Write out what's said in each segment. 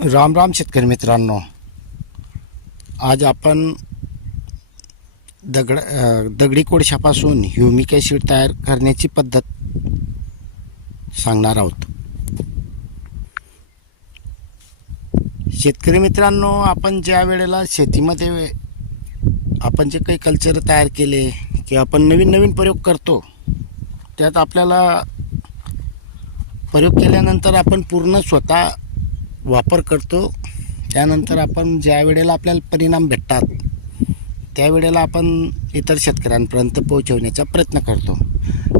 राम राम शेतकरी मित्रांनो. आज आपण दगड दगडी कोळशापासून ह्युमिक ॲसिड तयार करण्याची पद्धत सांगणार आहोत. शेतकरी मित्रांनो आपण ज्या वेळेला शेतीमध्ये आपण जे काही कल्चर तयार केले की आपण नवीन नवीन प्रयोग करतो त्यात आपल्याला प्रयोग केल्यानंतर आपण पूर्ण स्वतः वापर करतो. त्यानंतर आपण ज्या वेळेला आपल्याला परिणाम भेटतात त्यावेळेला आपण इतर शेतकऱ्यांपर्यंत पोहोचवण्याचा प्रयत्न करतो.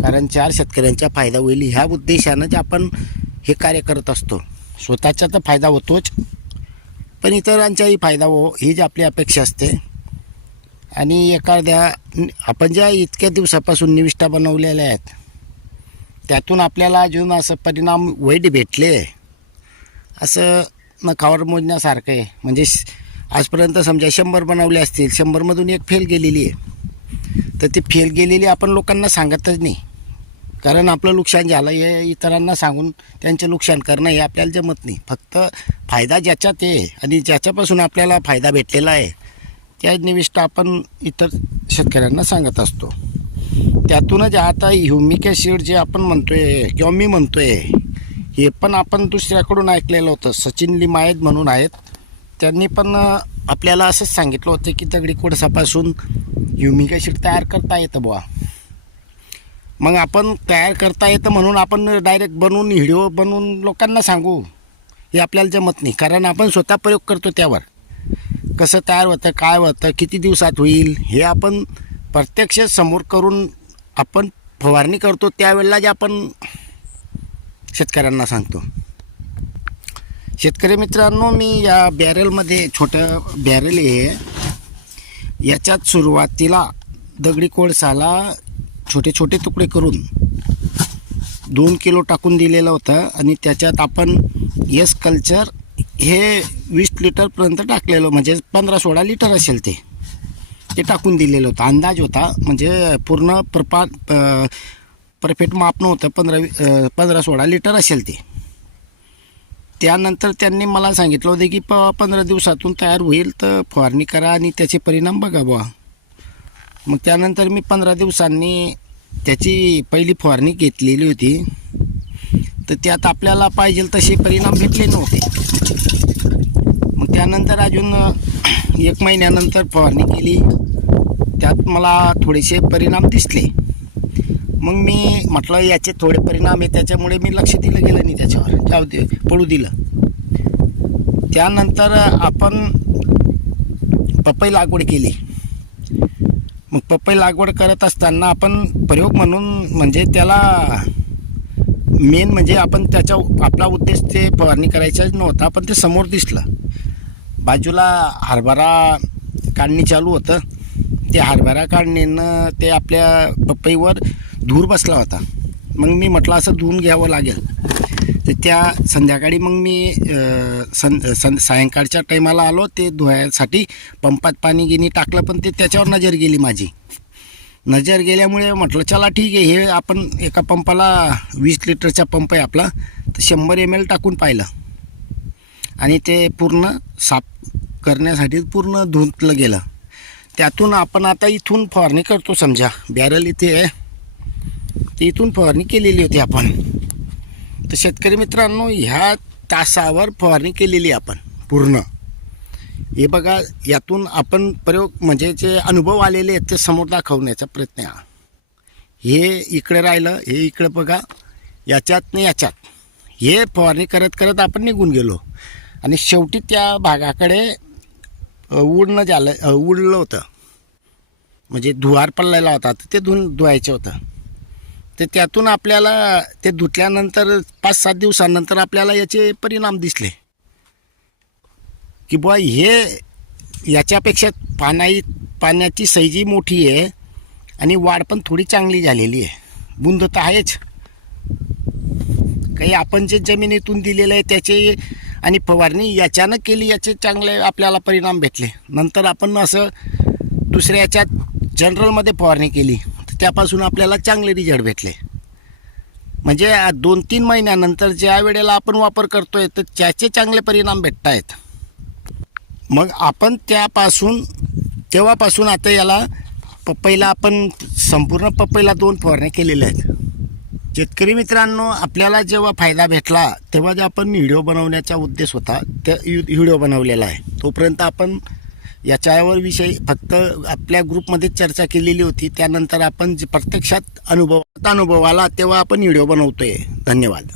कारण चार शेतकऱ्यांचा फायदा होईल ह्या उद्देशानं जे आपण हे कार्य करत असतो. स्वतःचा तर फायदा होतोच पण इतरांचाही फायदा हो ही जी आपली अपेक्षा असते. आणि एखाद्या आपण ज्या इतक्या दिवसापासून निविष्ठा बनवलेल्या आहेत त्यातून आपल्याला अजून असं परिणाम वाईट भेटले. असं नखावर मोजण्यासारखं आहे. म्हणजे आजपर्यंत समजा शंभर बनवले असतील शंभरमधून एक फेल गेलेली आहे. तर ती फेल गेलेली आपण लोकांना सांगतच नाही. कारण आपलं नुकसान झालं हे इतरांना सांगून त्यांचं नुकसान करणं हे आपल्याला जमत नाही. फक्त फायदा ज्याच्यात आहे आणि ज्याच्यापासून आपल्याला फायदा भेटलेला आहे त्या निविष्ट आपण इतर शेतकऱ्यांना सांगत असतो. त्यातूनच आता ह्युमिक ॲसिड जे आपण म्हणतो आहे किंवा मी म्हणतो आहे हे पण आपण दुसऱ्याकडून ऐकलेलं होतं. सचिन लिमायत म्हणून आहेत. त्यांनी पण आपल्याला असंच सांगितलं होतं की दगडी कोळसापासून ह्युमिक ॲसिड तयार करता येतं बुवा. मग आपण तयार करता येतं म्हणून आपण डायरेक्ट बनवून व्हिडिओ बनवून लोकांना सांगू हे आपल्याला जमत नाही. कारण आपण स्वतः प्रयोग करतो त्यावर. कसं तयार होतं काय होतं किती दिवसात होईल हे आपण प्रत्यक्ष समोर करून आपण फवारणी करतो. त्यावेळेला जे आपण शेतकऱ्यांना सांगतो. शेतकरी मित्रांनो मी या बॅरेलमध्ये छोटं बॅरेल आहे. याच्यात सुरुवातीला दगडी कोळसाला छोटे छोटे तुकडे करून दोन किलो टाकून दिलेलं होतं आणि त्याच्यात आपण येस कल्चर हे वीस लिटरपर्यंत टाकलेलं म्हणजे पंधरा सोळा लिटर असेल ते. ते टाकून दिलेलं होतं. अंदाज होता म्हणजे पूर्ण प्रपा परफेक्ट माप नव्हतं पंधरा पंधरा सोळा लिटर असेल ते. त्यानंतर त्यांनी मला सांगितलं होतं की प पंधरा दिवसातून तयार होईल तर फवारणी करा आणि त्याचे परिणाम बघा बुवा. मग त्यानंतर मी पंधरा दिवसांनी त्याची पहिली फवारणी घेतलेली होती. तर त्यात आपल्याला पाहिजे तसे परिणाम भेटले नव्हते. मग त्यानंतर अजून एक महिन्यानंतर फवारणी केली. त्यात मला थोडेसे परिणाम दिसले. मग मी म्हटलं याचे थोडे परिणाम आहे त्याच्यामुळे मी लक्ष दिलं गेलं नाही त्याच्यावर. जाऊ दे पडू दिलं. त्यानंतर आपण पपई लागवड केली. मग पपई लागवड करत असताना आपण प्रयोग म्हणून म्हणजे त्याला मेन म्हणजे आपण त्याच्या आपला उद्देश ते फवारणी करायचाच नव्हता पण ते समोर दिसलं. बाजूला हरभरा काढणी चालू होतं. ते हरभरा काढणीनं ते आपल्या पपईवर धूर बसला होता. मग मी म्हटलं असं धुवून घ्यावं लागेल. तर त्या संध्याकाळी मग मी सं सं सायंकाळच्या टायमाला आलो. ते धुवायसाठी पंपात पाणी गिनी टाकलं पण ते त्याच्यावर नजर गेली माझी. नजर गेल्यामुळे म्हटलं चला ठीक आहे हे आपण एका पंपाला वीस लिटरचा पंप आहे आपला तर शंभर एम एल टाकून पाहिलं. आणि ते पूर्ण साफ करण्यासाठी पूर्ण धुतलं गेलं. त्यातून आपण आता इथून फवारणी करतो समजा. बॅरल इथे आहे. ते इथून फवारणी केलेली होती आपण. तर शेतकरी मित्रांनो ह्या तासावर फवारणी केलेली आपण. पूर्ण. हे बघा यातून आपण प्रयोग म्हणजे जे अनुभव आलेले आहेत ते समोर दाखवण्याचा प्रयत्न आहे. हा. हे इकडे राहिलं हे इकडे बघा. याच्यात नाही याच्यात. हे फवारणी करत करत आपण निघून गेलो. आणि शेवटी त्या भागाकडे उडणं झालं उडलं होतं. म्हणजे धुवार पडलेला होता तर ते धुवून धुवायचं होतं. तर त्यातून आपल्याला ते धुतल्यानंतर पाच सात दिवसानंतर आपल्याला याचे परिणाम दिसले. की बुवा हे याच्यापेक्षा पानाई पाण्याची सैजी मोठी आहे आणि वाढ पण थोडी चांगली झालेली आहे. बुंद तर आहेच. काही आपण जे जमिनीतून दिलेलं आहे त्याचे आणि फवारणी याच्यानं केली याचे चांगले आपल्याला परिणाम भेटले. नंतर आपण असं दुसऱ्या याच्यात जनरलमध्ये फवारणी केली. त्यापासून आपल्याला चांगले रिझल्ट भेटले. म्हणजे दोन तीन महिन्यानंतर ज्या वेळेला आपण वापर करतोय तर त्याचे चांगले परिणाम भेटत आहेत मग आपण त्यापासून तेव्हापासून आता याला पपईला आपण संपूर्ण पपईला दोन फवारण्या केलेल्या आहेत. शेतकरी मित्रांनो आपल्याला जेव्हा फायदा भेटला तेव्हा जे आपण व्हिडिओ बनवण्याचा उद्देश होता त्या व्हिडिओ बनवलेला आहे. तोपर्यंत आपण याच्यावर विषयी फक्त आपल्या ग्रुपमध्ये चर्चा केलेली होती. त्यानंतर आपण जे प्रत्यक्षात अनुभव अनुभव आला तेव्हा आपण व्हिडिओ बनवतोय. धन्यवाद.